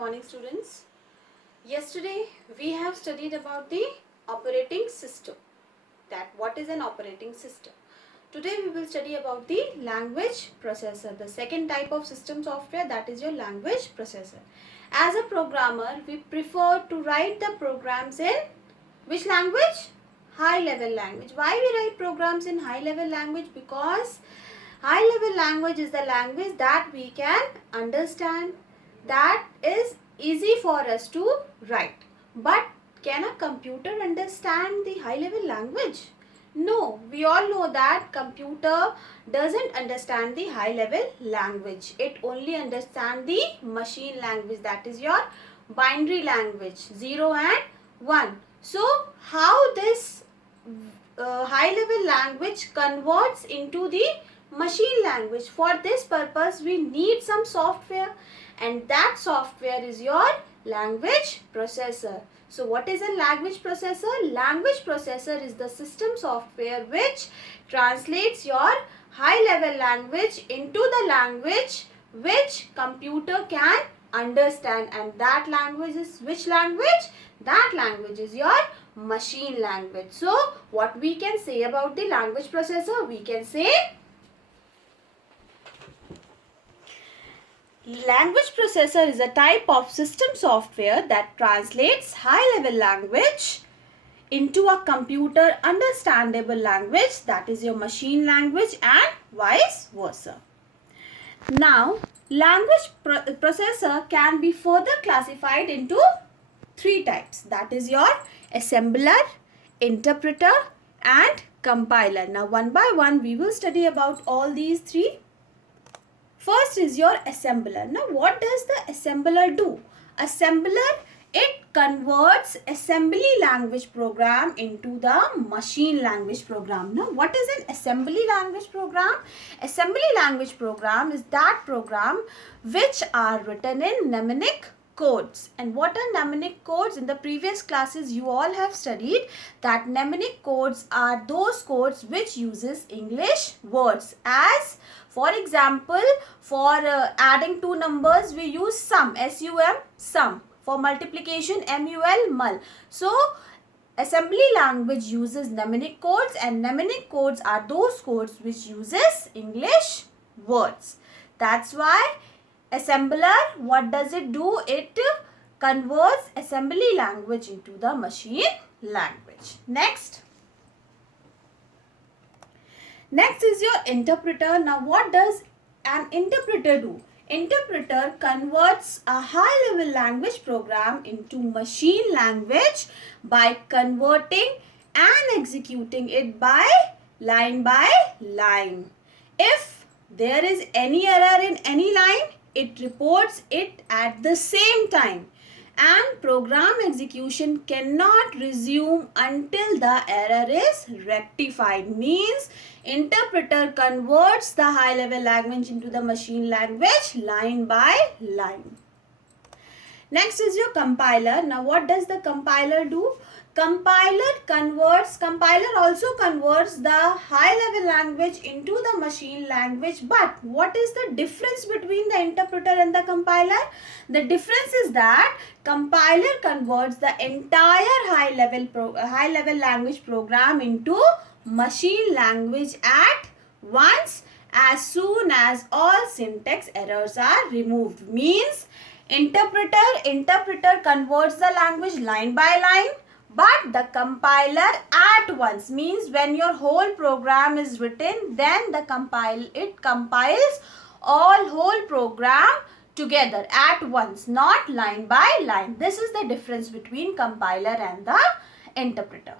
morning, students. Yesterday we have studied about the operating system, that what is an operating system. Today we will study about the language processor, the second type of system software, that is your language processor. As a programmer, we prefer to write the programs in which language? High level language. Why we write programs in high level language? Because high level language is the language that we can understand, that is easy for us to write. But can a computer understand the high level language? No, we all know that computer doesn't understand the high level language. It only understands the machine language, that is your binary language, 0 and 1. So how this high level language converts into the machine language? For this purpose we need some software, and that software is your language processor. So what is a language processor? Language processor is the system software which translates your high level language into the language which computer can understand, and that language is which language? That language is your machine language. So what we can say about the language processor? We can say language processor is a type of system software that translates high-level language into a computer understandable language, that is your machine language, and vice versa. Now, language processor can be further classified into three types, that is your assembler, interpreter, and compiler. Now, one by one we will study about all these three. First is your assembler. Now what does the assembler do? Assembler, it converts assembly language program into the machine language program. Now what is an assembly language program? Assembly language program is that program which are written in mnemonic codes. And what are mnemonic codes? In the previous classes you all have studied that mnemonic codes are those codes which uses English words. As for example, for adding two numbers we use sum, S-U-M, sum. For multiplication, M-U-L, mul. So assembly language uses mnemonic codes, and mnemonic codes are those codes which uses English words. That's why assembler, what does it do? It converts assembly language into the machine language. Next is your interpreter. Now what does an interpreter do? Interpreter converts a high level language program into machine language by converting and executing it by line. If there is any error in any line, it reports it at the same time, and program execution cannot resume until the error is rectified. Means interpreter converts the high level language into the machine language line by line. Next is your compiler. Now what does the compiler do? Compiler also converts the high level language into the machine language. But what is the difference between the interpreter and the compiler? The difference is that compiler converts the entire high level language program into machine language at once, as soon as all syntax errors are removed. Means interpreter converts the language line by line, but the compiler at once. Means when your whole program is written, then it compiles whole program together at once, not line by line. This is the difference between compiler and the interpreter.